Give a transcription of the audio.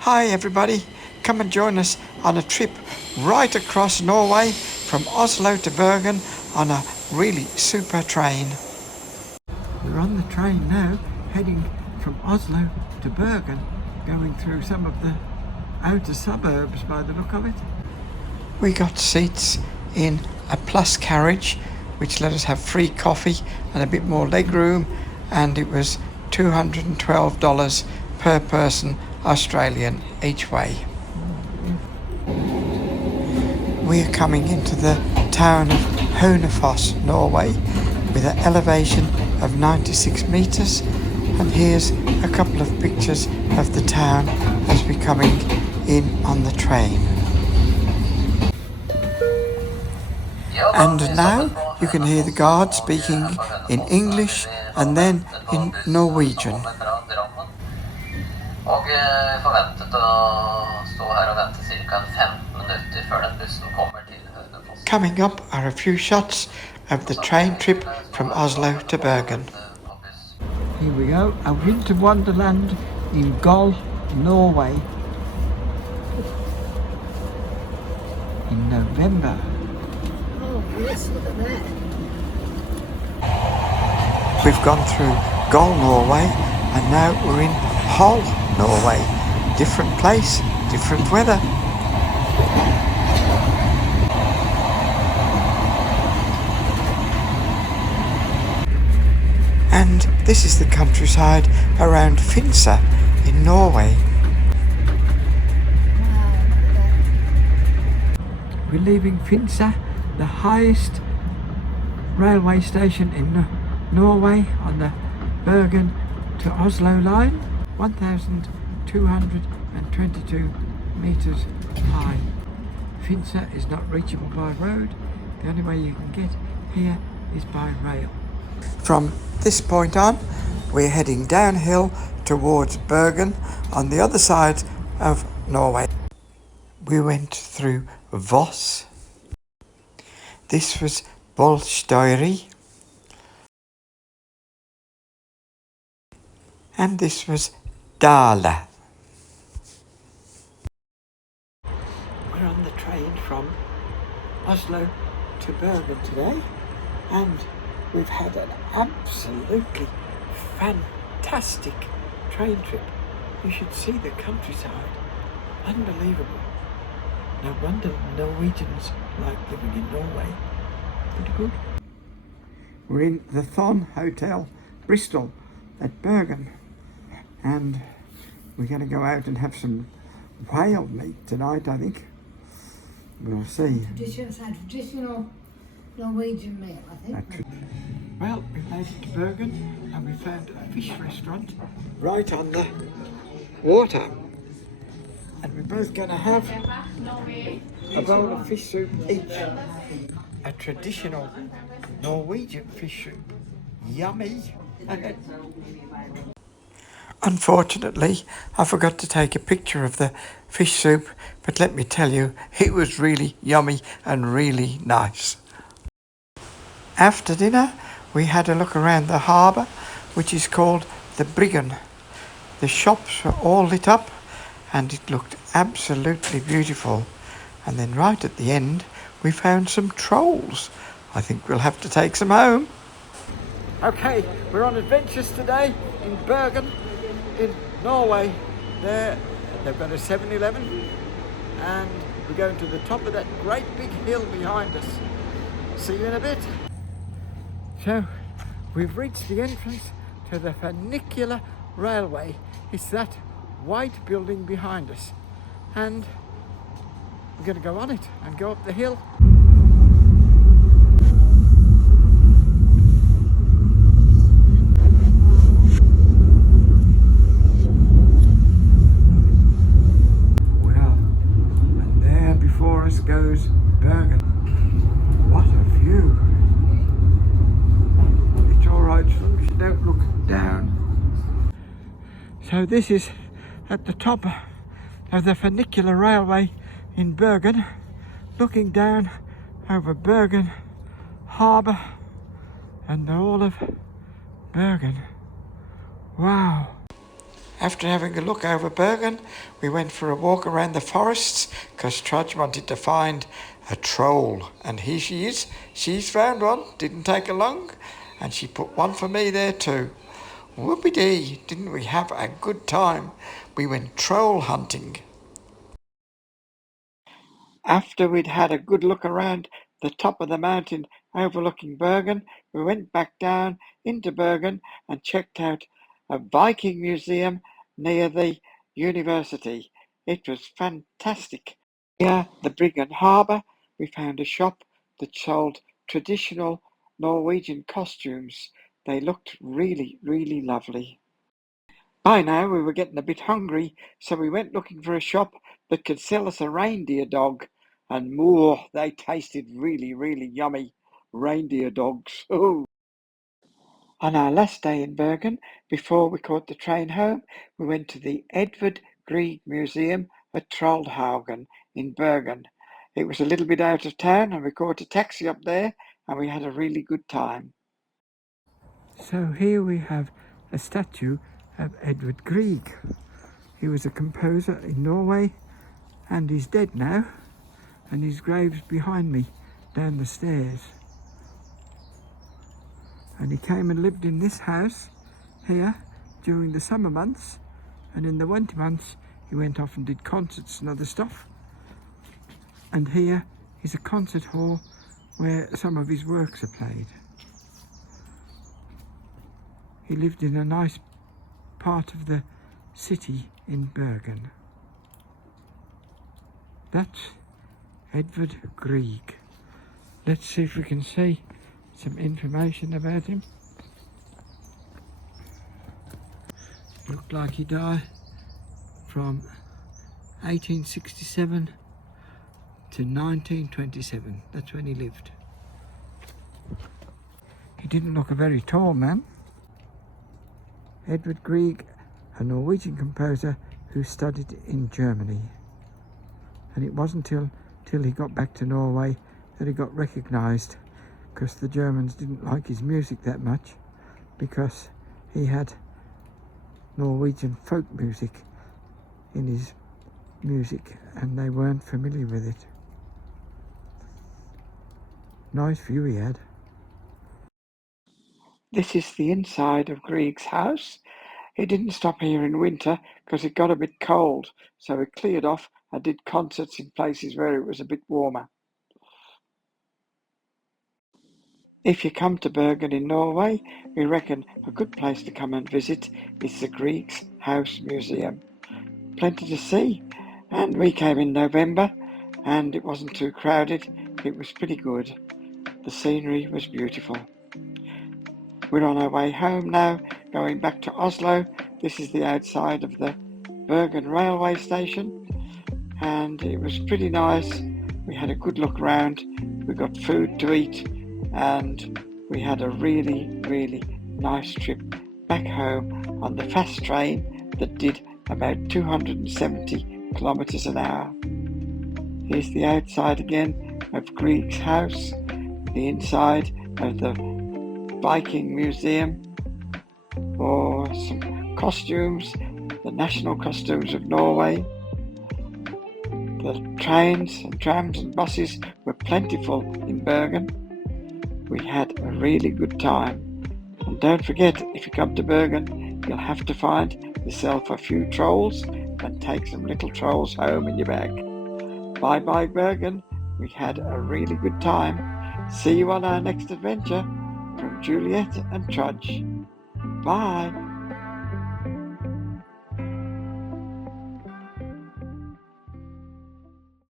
Hi everybody, come and join us on a trip right across Norway from Oslo to Bergen on a really super train. We're on the train now, heading from Oslo to Bergen, going through some of the outer suburbs by the look of it. We got seats in a plus carriage which let us have free coffee and a bit more leg room, and it was $212 per person Australian each way. We are coming into the town of Hønefoss, Norway, with an elevation of 96 metres, and here's a couple of pictures of the town as we're coming in on the train. And now you can hear the guard speaking in English and then in Norwegian. Og forventet å stå her og vente cirka 15 minutter før den bussen kommer til Hønefoss. Coming up are a few shots of the train trip from Oslo to Bergen. Here we go, a winter wonderland in Gol, Norway, in November. Oh yes, look at that. We've gone through Gol, Norway, and now we're in Hull, Norway. Different place, different weather. And this is the countryside around Finse in Norway. We're leaving Finse, the highest railway station in Norway on the Bergen to Oslo line, 1,222 metres high. Finse is not reachable by road. The only way you can get here is by rail. From this point on, we're heading downhill towards Bergen on the other side of Norway. We went through Voss. This was Bolstøyri. And this was Dale. We're on the train from Oslo to Bergen today, and we've had an absolutely fantastic train trip. You should see the countryside. Unbelievable. No wonder Norwegians like living in Norway. Pretty good. We're in the Thon Hotel, Bristol, at Bergen. And we're going to go out and have some whale meat tonight, I think. We'll see. Traditional Norwegian meal, I think. Well, we made it to Bergen and we found a fish restaurant right on the water. And we're both going to have a bowl of fish soup each. A traditional Norwegian fish soup. Yummy! Unfortunately, I forgot to take a picture of the fish soup, but let me tell you, it was really yummy and really nice. After dinner, we had a look around the harbour, which is called the Bergen. The shops were all lit up and it looked absolutely beautiful. And then right at the end, we found some trolls. I think we'll have to take some home. Okay, we're on adventures today in Bergen, in Norway. There, they've got a 7-Eleven, and we're going to the top of that great big hill behind us. See you in a bit. So, we've reached the entrance to the funicular railway. It's that white building behind us, and we're going to go on it and go up the hill. Goes Bergen. What a view. It's alright as long as you don't look down. So this is at the top of the funicular railway in Bergen, looking down over Bergen harbour and all of Bergen. Wow. After having a look over Bergen, we went for a walk around the forests because Trudge wanted to find a troll. And here she is. She's found one. Didn't take her long. And she put one for me there too. Whoopee-dee, didn't we have a good time? We went troll hunting. After we'd had a good look around the top of the mountain overlooking Bergen, we went back down into Bergen and checked out a Viking museum near the university. It was fantastic. Near the Bergen harbour, we found a shop that sold traditional Norwegian costumes. They looked really, really lovely. By now we were getting a bit hungry, so we went looking for a shop that could sell us a reindeer dog. And more, they tasted really, really yummy. Reindeer dogs. Oh. On our last day in Bergen, before we caught the train home, we went to the Edvard Grieg Museum at Trollhaugen in Bergen. It was a little bit out of town, and we caught a taxi up there, and we had a really good time. So here we have a statue of Edvard Grieg. He was a composer in Norway, and he's dead now, and his grave's behind me down the stairs. And he came and lived in this house here during the summer months, and in the winter months he went off and did concerts and other stuff. And here is a concert hall where some of his works are played. He lived in a nice part of the city in Bergen. That's Edvard Grieg. Let's see if we can see some information about him. Looked like he died from 1867 to 1927. That's when he lived. He didn't look a very tall man. Edvard Grieg, a Norwegian composer who studied in Germany. And it wasn't till he got back to Norway that he got recognised, because the Germans didn't like his music that much, because he had Norwegian folk music in his music and they weren't familiar with it. Nice view he had. This is the inside of Grieg's house. He didn't stop here in winter because it got a bit cold, so he cleared off and did concerts in places where it was a bit warmer. If you come to Bergen in Norway, we reckon a good place to come and visit is the Grieg's House Museum. Plenty to see, and we came in November and it wasn't too crowded. It was pretty good. The scenery was beautiful. We're on our way home now, going back to Oslo. This is the outside of the Bergen railway station, and it was pretty nice. We had a good look around, we got food to eat, and we had a really, really nice trip back home on the fast train that did about 270 kilometers an hour. Here's the outside again of Grieg's house, the inside of the Viking Museum, or some costumes, the national costumes of Norway. The trains and trams and buses were plentiful in Bergen. We had a really good time. And don't forget, if you come to Bergen, you'll have to find yourself a few trolls and take some little trolls home in your bag. Bye bye Bergen, we had a really good time. See you on our next adventure. From Juliet and Trudge. Bye.